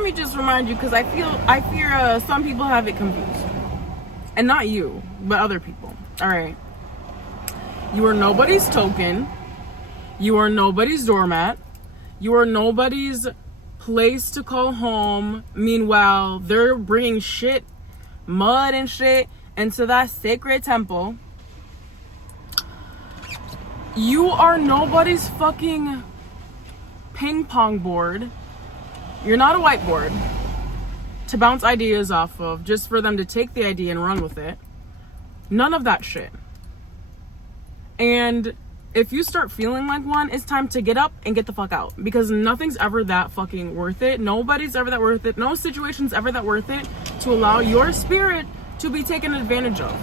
let me just remind you, because I fear some people have it confused. And not you, but other people. All right. You are nobody's token. You are nobody's doormat. You are nobody's place to call home. Meanwhile, they're bringing shit, mud and shit, into that sacred temple. You are nobody's fucking ping pong board. You're not a whiteboard to bounce ideas off of just for them to take the idea and run with it. None of that shit. And if you start feeling like one, it's time to get up and get the fuck out, because nothing's ever that fucking worth it. Nobody's ever that worth it. No situation's ever that worth it to allow your spirit to be taken advantage of.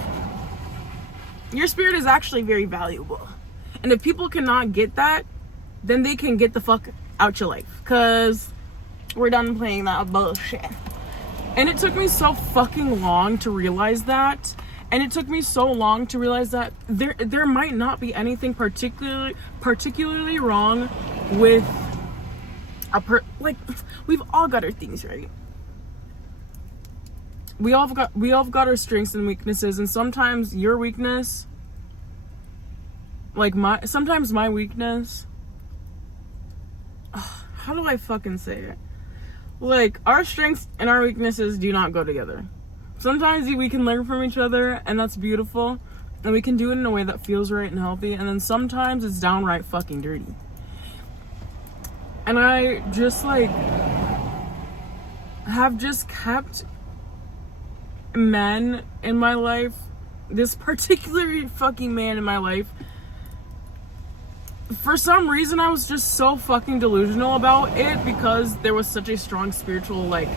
Your spirit is actually very valuable. And if people cannot get that, then they can get the fuck out your life, because we're done playing that bullshit. And it took me so fucking long to realize that. And it took me so long to realize that there might not be anything particularly wrong with like, we've all got our things, right? We all got our strengths and weaknesses, and sometimes your weakness, like sometimes my weakness, how do I fucking say it? Like, our strengths and our weaknesses do not go together. Sometimes we can learn from each other, and that's beautiful, and we can do it in a way that feels right and healthy, and then sometimes it's downright fucking dirty. And I just, like, have just kept men in my life, this particular fucking man in my life, for some reason I was just so fucking delusional about it, because there was such a strong spiritual, like,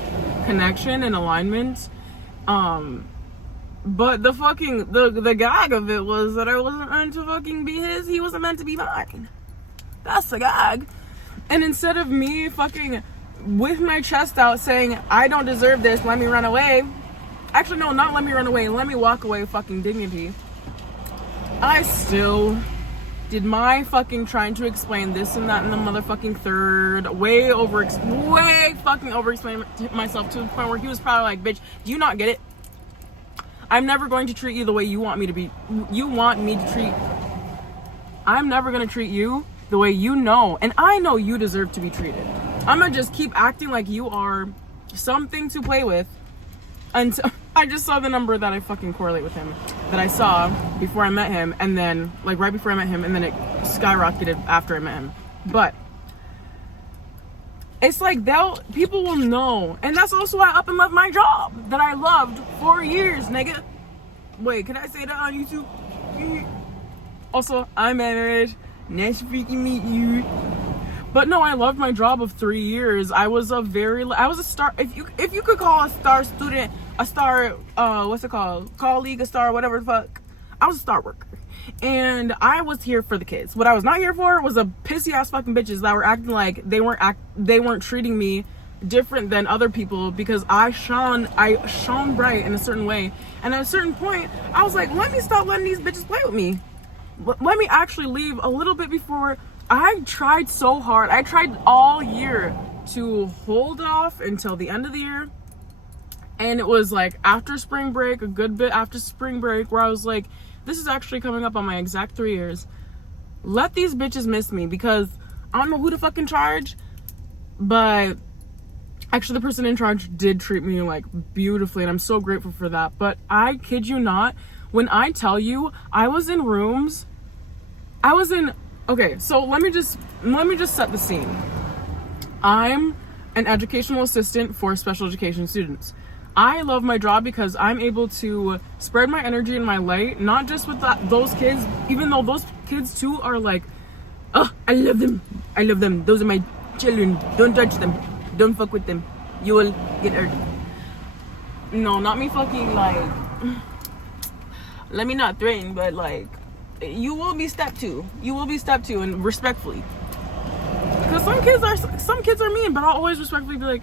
connection and alignment. But the fucking, the gag of it was that I wasn't meant to fucking be his, he wasn't meant to be mine. That's the gag. And instead of me fucking with my chest out saying, I don't deserve this, let me run away. Actually, no, not let me run away, let me walk away with fucking dignity. I still did my fucking trying to explain this and that and the motherfucking third, way fucking over explaining myself, to the point where he was probably like, bitch, do you not get it? I'm never going to treat you the way you want me to be. I'm never going to treat you the way you know, and I know you deserve to be treated. I'm going to just keep acting like you are something to play with until I just saw the number that I fucking correlate with him, that I saw before I met him, and then, like, right before I met him, and then it skyrocketed after I met him. But it's like, people will know. And that's also why I up and left my job that I loved for years, nigga. Wait, can I say that on YouTube? Also, I'm married. Nice to freaking meet you. But no, I loved my job of 3 years. I was a star, if you could call a star student a star, what's it called? Colleague, a star, whatever the fuck. I was a star worker. And I was here for the kids. What I was not here for was a pissy ass fucking bitches that were acting like they weren't treating me different than other people, because I shone bright in a certain way. And at a certain point, I was like, let me stop letting these bitches play with me. Let me actually leave a little bit before. I tried so hard. I tried all year to hold off until the end of the year. And it was like after spring break, a good bit after spring break, where I was like, this is actually coming up on my exact 3 years. Let these bitches miss me, because I don't know who to fucking charge, but actually the person in charge did treat me like beautifully, and I'm so grateful for that. But I kid you not, when I tell you, I was in rooms, okay, so let me just set the scene. I'm an educational assistant for special education students. I love my job because I'm able to spread my energy and my light, not just with those kids, even though those kids too are like, oh, I love them, those are my children, don't touch them, don't fuck with them, you will get hurt. No, not me fucking, like, let me not threaten, but like, you will be step two, and respectfully. Because some kids are mean, but I'll always respectfully be like,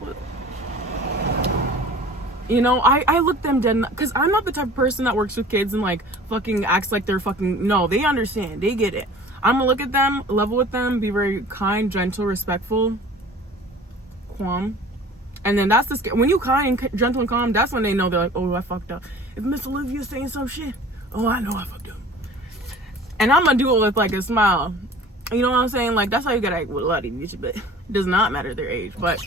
what? You know, I look them dead, because I'm not the type of person that works with kids and like fucking acts like they're fucking, no, they understand, they get it. I'm gonna look at them, level with them, be very kind, gentle, respectful, calm, And then that's when you kind, gentle, and calm, that's when they know they're like, oh, I fucked up. If Miss Olivia's saying some shit, oh, I know I fucked up. And I'm gonna do it with like a smile. You know what I'm saying? Like, that's how you gotta act with a lot of these, but it does not matter their age. But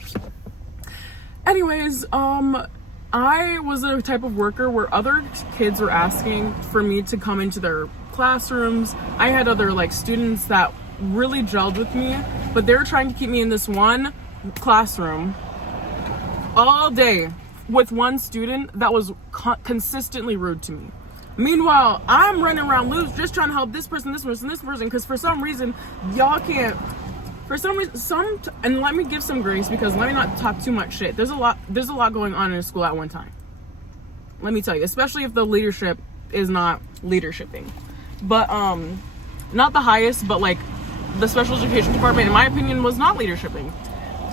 anyways, I was a type of worker where other kids were asking for me to come into their classrooms. I had other like students that really gelled with me, but they were trying to keep me in this one classroom all day with one student that was consistently rude to me. Meanwhile, I'm running around loose just trying to help this person, because for some reason, y'all can't. For some reason, and let me give some grace, because let me not talk too much shit. There's a lot going on in a school at one time. Let me tell you, especially if the leadership is not leadershiping. But not the highest, but like the special education department, in my opinion, was not leadershiping.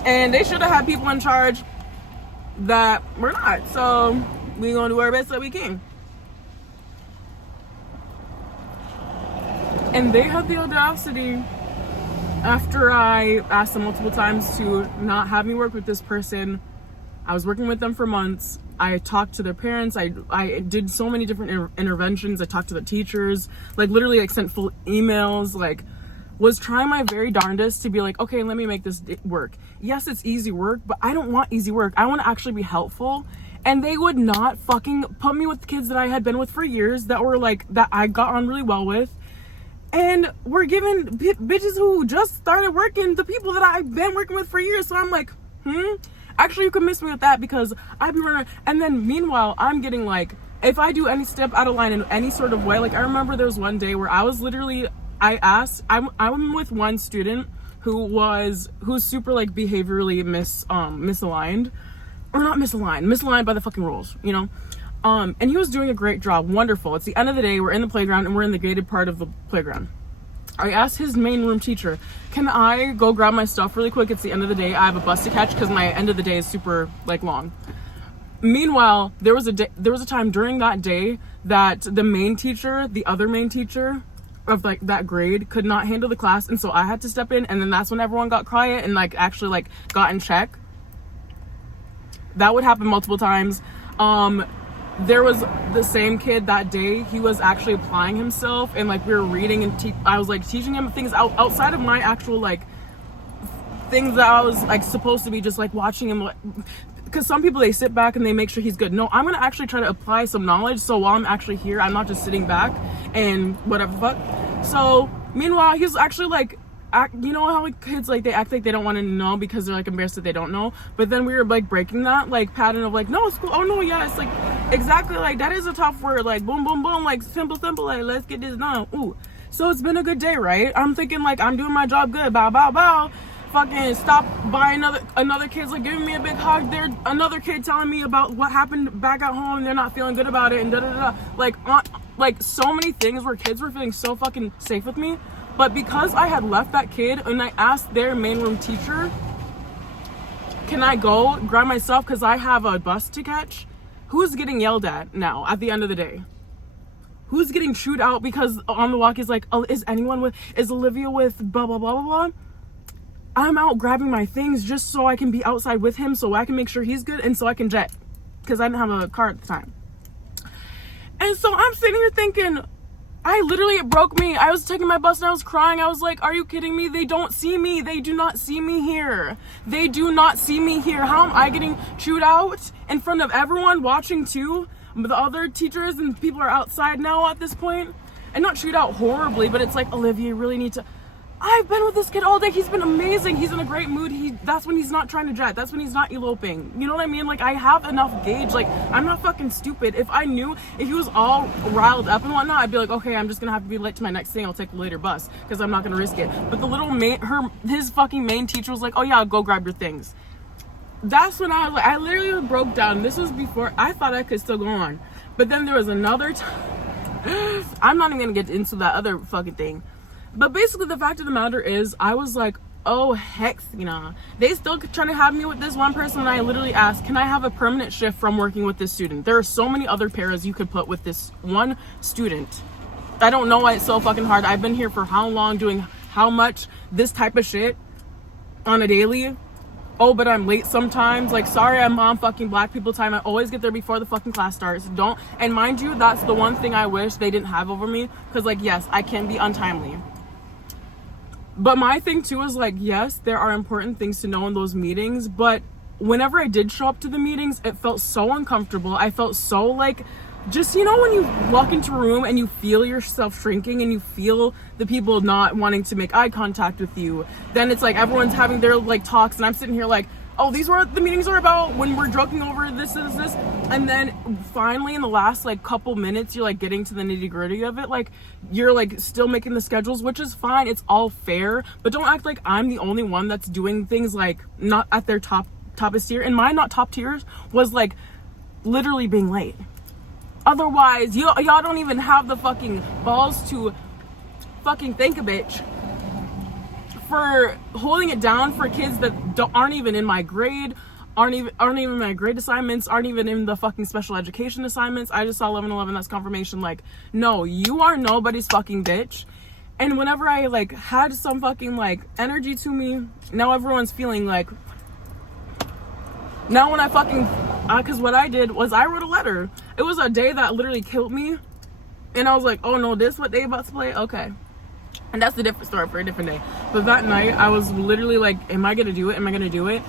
And they should have had people in charge that were not. So we're gonna do our best that we can. And they had the audacity, after I asked them multiple times to not have me work with this person. I was working with them for months. I talked to their parents. I did so many different interventions. I talked to the teachers, like literally like sent full emails, like was trying my very darndest to be like, okay, let me make this work. Yes, it's easy work, but I don't want easy work. I want to actually be helpful. And they would not fucking put me with kids that I had been with for years, that were like, that I got on really well with. And we're giving bitches who just started working the people that I've been working with for years. So I'm like, actually you can miss me with that, because I'd be running. And then meanwhile, I'm getting like, if I do any step out of line in any sort of way, like I remember there was one day where I was literally, I'm with one student who's super like behaviorally misaligned, or not misaligned by the fucking rules, you know? And he was doing a great job, wonderful. It's the end of the day, we're in the playground, and we're in the gated part of the playground. I asked his main room teacher, can I go grab my stuff really quick? It's the end of the day, I have a bus to catch, because my end of the day is super like long. Meanwhile, there was a time during that day that the other main teacher of like that grade could not handle the class, and so I had to step in, and then that's when everyone got quiet and like actually like got in check. That would happen multiple times. There was the same kid that day, he was actually applying himself, and like we were reading and I was like teaching him things outside of my actual like things that I was like supposed to be just like watching him, because some people, they sit back and they make sure he's good. No, I'm gonna actually try to apply some knowledge, so while I'm actually here, I'm not just sitting back and whatever fuck. So meanwhile, he's actually like, you know how like kids like they act like they don't want to know because they're like embarrassed that they don't know, but then we were like breaking that like pattern of like, no, it's cool, oh no, yeah, it's like exactly like that is a tough word, like boom boom boom, like simple like let's get this done. Ooh, so it's been a good day, right? I'm thinking like I'm doing my job good, bow bow bow, fucking stop by another kid's like giving me a big hug, there another kid telling me about what happened back at home and they're not feeling good about it, and da da da, like so many things where kids were feeling so fucking safe with me. But because I had left that kid and I asked their main room teacher, can I go grab my stuff because I have a bus to catch? Who's getting yelled at now at the end of the day? Who's getting chewed out because on the walk is like, oh, is Olivia with blah, blah, blah, blah, blah? I'm out grabbing my things just so I can be outside with him, so I can make sure he's good and so I can jet, because I didn't have a car at the time. And so I'm sitting here thinking, it broke me. I was taking my bus and I was crying. I was like, are you kidding me? They don't see me. They do not see me here. They do not see me here. How am I getting chewed out in front of everyone watching too? The other teachers and people are outside now at this point. And not chewed out horribly, but it's like, Olivia, you really need to... I've been with this kid all day. He's been amazing. He's in a great mood. That's when he's not trying to jet. That's when he's not eloping. You know what I mean? Like, I have enough gauge. Like, I'm not fucking stupid. If he was all riled up and whatnot, I'd be like, okay, I'm just gonna have to be late to my next thing. I'll take a later bus because I'm not gonna risk it. But the little his fucking main teacher was like, oh yeah, go grab your things. That's when I was like, I literally broke down. This was before I thought I could still go on. But then there was another time. I'm not even gonna get into that other fucking thing. But basically the fact of the matter is, I was like, oh heck, you know, they still trying to have me with this one person, and I literally asked, can I have a permanent shift from working with this student? There are so many other paras you could put with this one student. I don't know why it's so fucking hard. I've been here for how long, doing how much this type of shit on a daily. oh, but I'm late sometimes. Like, sorry, I'm on fucking Black people time. I always get there before the fucking class starts. Don't, and mind you, that's the one thing I wish they didn't have over me. Because, like, yes, I can be untimely. But my thing, too, is, like, yes, there are important things to know in those meetings. But whenever I did show up to the meetings, it felt so uncomfortable. I felt so, like, just, you know, when you walk into a room and you feel yourself shrinking and you feel the people not wanting to make eye contact with you, then it's like everyone's having their like talks and I'm sitting here like, oh, these are what the meetings are about, when we're joking over this. And then finally in the last like couple minutes, you're like getting to the nitty gritty of it. Like you're like still making the schedules, which is fine. It's all fair, but don't act like I'm the only one that's doing things like not at their toppest tier. And my not top tiers was like literally being late. Otherwise, y'all don't even have the fucking balls to fucking thank a bitch for holding it down for kids that aren't even in my grade, aren't even in my grade assignments, aren't even in the fucking special education assignments. I just saw 1111, that's confirmation. Like, no, you are nobody's fucking bitch. And whenever I like had some fucking like energy to me, now everyone's feeling like, now when I fucking, because what I did was I wrote a letter. It was a day that literally killed me. And I was like, oh no, this what they about to play? Okay. And that's a different story for a different day. But that night, I was literally like, am I going to do it? Am I going to do it?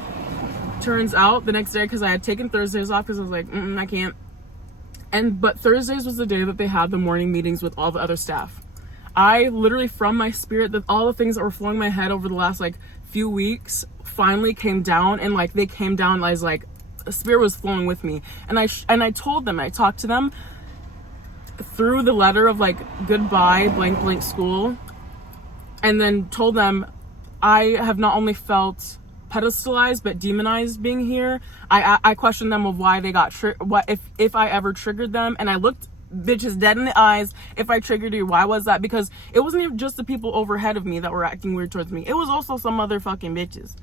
Turns out the next day, because I had taken Thursdays off because I was like, I can't. But Thursdays was the day that they had the morning meetings with all the other staff. I literally, from my spirit, that all the things that were flowing in my head over the last like few weeks finally came down, and like they came down as like a spirit was flowing with me. And I told them, I talked to them through the letter of like goodbye blank blank school, and then told them I have not only felt pedestalized but demonized being here. I questioned them of why they got what if I ever triggered them, and I looked bitches dead in the eyes. If I triggered you, why was that? Because it wasn't even just the people overhead of me that were acting weird towards me. It was also some other fucking bitches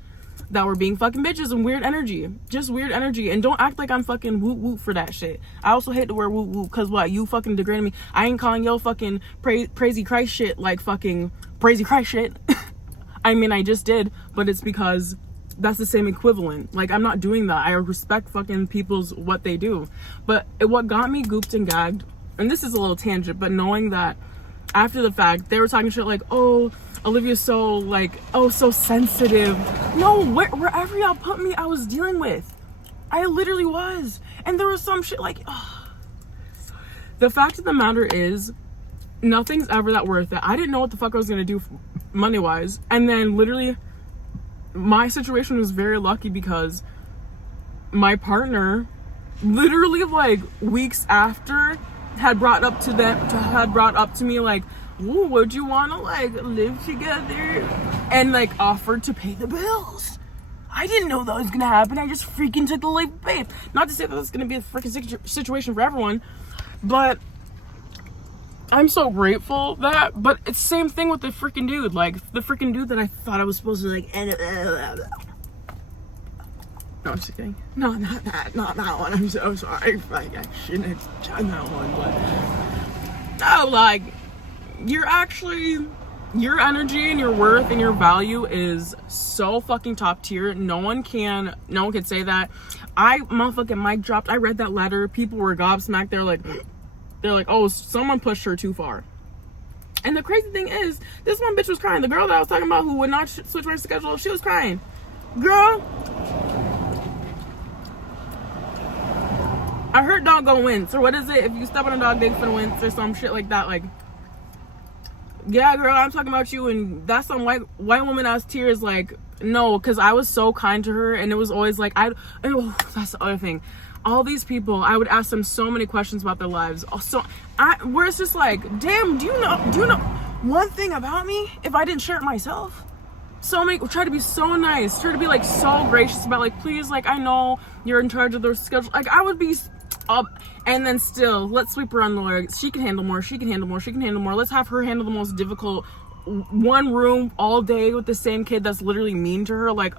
that were being fucking bitches and weird energy. Just weird energy. And don't act like I'm fucking woot woot for that shit. I also hate to wear woot woot because what? You fucking degraded me. I ain't calling yo fucking praisey Christ shit like fucking praisey Christ shit. I mean, I just did, but it's because that's the same equivalent. Like, I'm not doing that. I respect fucking people's what they do. But what got me gooped and gagged, and this is a little tangent, but knowing that after the fact, they were talking shit like, oh, Olivia's so like, oh, so sensitive. No, wherever y'all put me, I was dealing with. I literally was. And there was some shit like, oh. The fact of the matter is, nothing's ever that worth it. I didn't know what the fuck I was gonna do money-wise. And then literally, my situation was very lucky because my partner, literally like weeks after, had brought up to me like, ooh, would you want to like live together, and like offered to pay the bills. I didn't know that was gonna happen. I just freaking took the leap of faith. Not to say that it's gonna be a freaking situation for everyone, but I'm so grateful that. But it's the same thing with the freaking dude. Like the freaking dude that I thought I was supposed to like. No, I'm just kidding. No, not that one. I'm so sorry. Like, I shouldn't have done that one, but no, like, your energy and your worth and your value is so fucking top tier. No one can say that. I motherfucking mic dropped. I read that letter. People were gobsmacked. They're like, oh, someone pushed her too far. And the crazy thing is, this one bitch was crying. The girl that I was talking about who would not switch her schedule, she was crying. Girl, I heard dog go wince, or what is it? If you step on a dog, they finna wince, or some shit like that. Like, yeah, girl, I'm talking about you, and that's some white woman ass tears. Like, no, because I was so kind to her, and it was always like, that's the other thing. All these people, I would ask them so many questions about their lives. Where it's just like, damn, do you know one thing about me? If I didn't share it myself. Try to be so nice, try to be like so gracious about like, please, like, I know you're in charge of their schedule. Like, I would be up, and then still, let's sweep her on the legs. She can handle more. Let's have her handle the most difficult one room all day with the same kid that's literally mean to her. Like,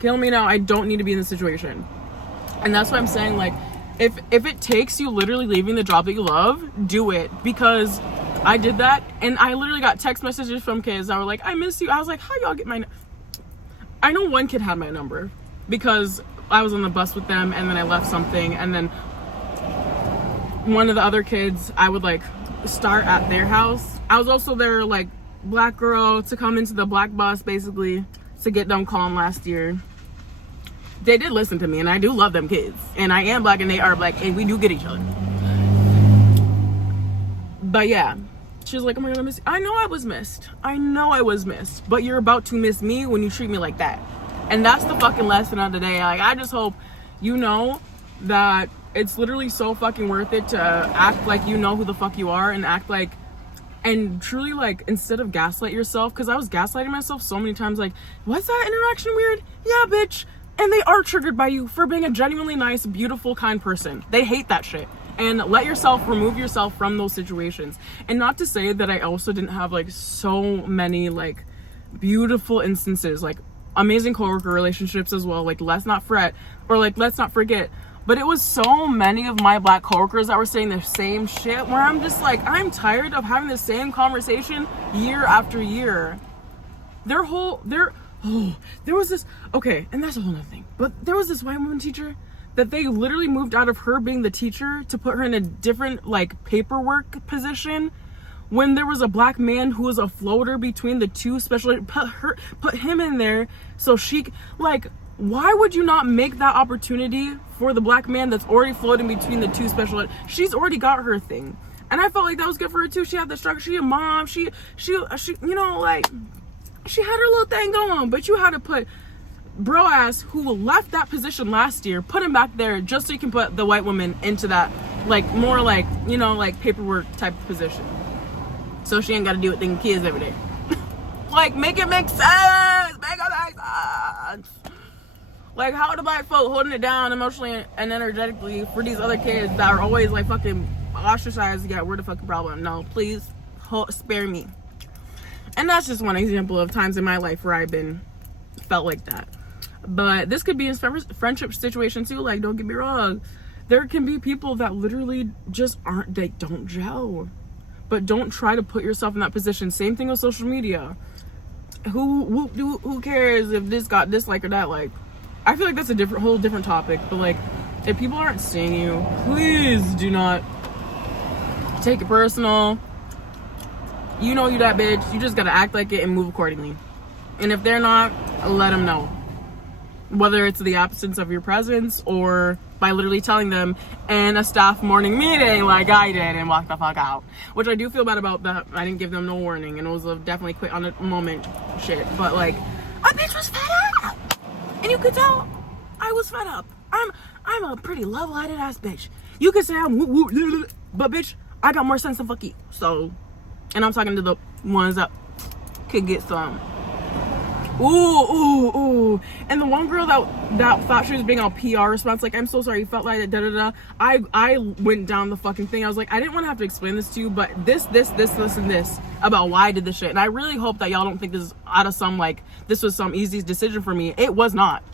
kill me now. I don't need to be in this situation. And that's why I'm saying, like, if it takes you literally leaving the job that you love, do it. Because I did that, and I literally got text messages from kids that were like, I miss you. I was like, how y'all get my I know one kid had my number. because I was on the bus with them and then I left something, and then one of the other kids, I would like start at their house. I was also their like black girl to come into the black bus basically to get them calm last year. They did listen to me, and I do love them kids, and I am black and they are black, and we do get each other. But yeah, she was like, oh my god, I miss you. I know I was missed. I know I was missed, but you're about to miss me when you treat me like that. And that's the fucking lesson of the day. Like, I just hope you know that it's literally so fucking worth it to act like you know who the fuck you are, and act like, and truly, like, instead of gaslight yourself, because I was gaslighting myself so many times, like, what's that interaction weird? Yeah, bitch. And they are triggered by you for being a genuinely nice, beautiful, kind person. They hate that shit. And let yourself remove yourself from those situations. And not to say that I also didn't have like so many like beautiful instances, like amazing coworker relationships as well, like let's not fret, or like let's not forget. But it was so many of my black coworkers that were saying the same shit, where I'm just like, I'm tired of having the same conversation year after year. There was this, okay, and that's a whole nother thing, but there was this white woman teacher that they literally moved out of her being the teacher to put her in a different like paperwork position, when there was a black man who was a floater between the two special, put him in there so she, like, why would you not make that opportunity for the black man that's already floating between the two special? She's already got her thing, and I felt like that was good for her too. She had the structure, she a mom, she you know, like, she had her little thing going. But you had to put bro ass who left that position last year, put him back there just so you can put the white woman into that, like, more like, you know, like paperwork type of position, so she ain't got to deal with thinking kids every day. Like, make it make sense. Make it make sense. Like, how are the black folk holding it down emotionally and energetically for these other kids that are always like fucking ostracized? Yeah, we're the fucking problem. No, please spare me. And that's just one example of times in my life where I've been felt like that. But this could be in friendship situation too. Like, don't get me wrong, there can be people that literally just aren't, they don't gel. But don't try to put yourself in that position. Same thing with social media. Who cares if this got dislike or that? Like, I feel like that's a whole different topic. But like, if people aren't seeing you, please do not take it personal. You know you that bitch. You just gotta act like it and move accordingly. And if they're not, let them know. Whether it's the absence of your presence or by literally telling them in a staff morning meeting like I did and walk the fuck out. Which I do feel bad about that. I didn't give them no warning, and it was a definitely quit on the moment shit. But like, a bitch was fed up. And you could tell I was fed up. I'm a pretty level-headed ass bitch. You could say I'm woo, but bitch, I got more sense than fuck you. So, and I'm talking to the ones that could get some. Ooh. And the one girl that thought she was being all PR response, like, I'm so sorry you felt like da. I went down the fucking thing. I was like, I didn't want to have to explain this to you, but this and this about why I did this shit. And I really hope that y'all don't think this is out of some, like, this was some easy decision for me. It was not.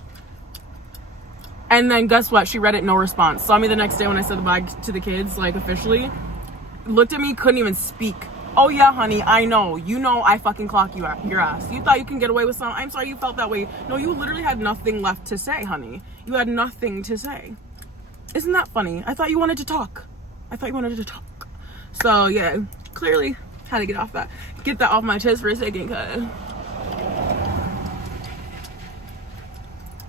And then guess what? She read it, no response. Saw me the next day when I said bye to the kids, like, officially. Looked at me, couldn't even speak. Oh yeah, honey, I know. You know I fucking clock your ass. You thought you can get away with something? I'm sorry you felt that way. No, you literally had nothing left to say, honey. You had nothing to say. Isn't that funny? I thought you wanted to talk. So yeah, clearly had to get that off my chest for a second, cause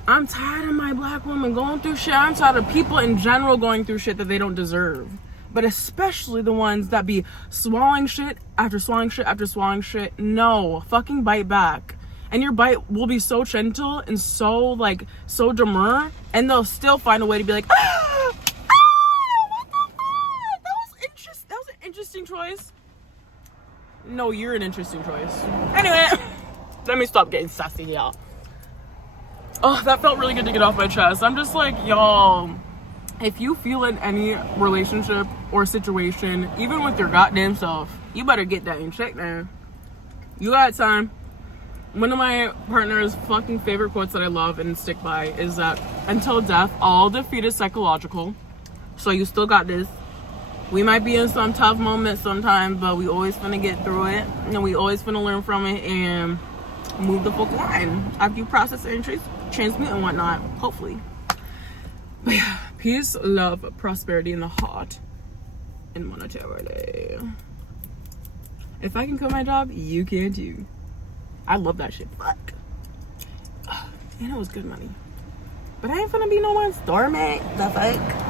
I'm tired of my black woman going through shit. I'm tired of people in general going through shit that they don't deserve. But especially the ones that be swallowing shit after swallowing shit after swallowing shit. No, fucking bite back. And your bite will be so gentle and so demure, and they'll still find a way to be like, what the fuck? That was an interesting choice. No, you're an interesting choice. Anyway, let me stop getting sassy, y'all. Oh, that felt really good to get off my chest. I'm just like, y'all, if you feel in any relationship or situation, even with your goddamn self, you better get that in check, man. You got time. One of my partner's fucking favorite quotes that I love and stick by is that until death, all defeat is psychological. So you still got this. We might be in some tough moments sometimes, but we always finna get through it, and we always finna learn from it and move the fuck line after you process it and trace it. transmute and whatnot, hopefully. But yeah, peace, love, prosperity in the heart, and monetarily. If I can quit my job, you can too. I love that shit. Fuck. And it was good money. But I ain't finna be no one's doormat. The fuck?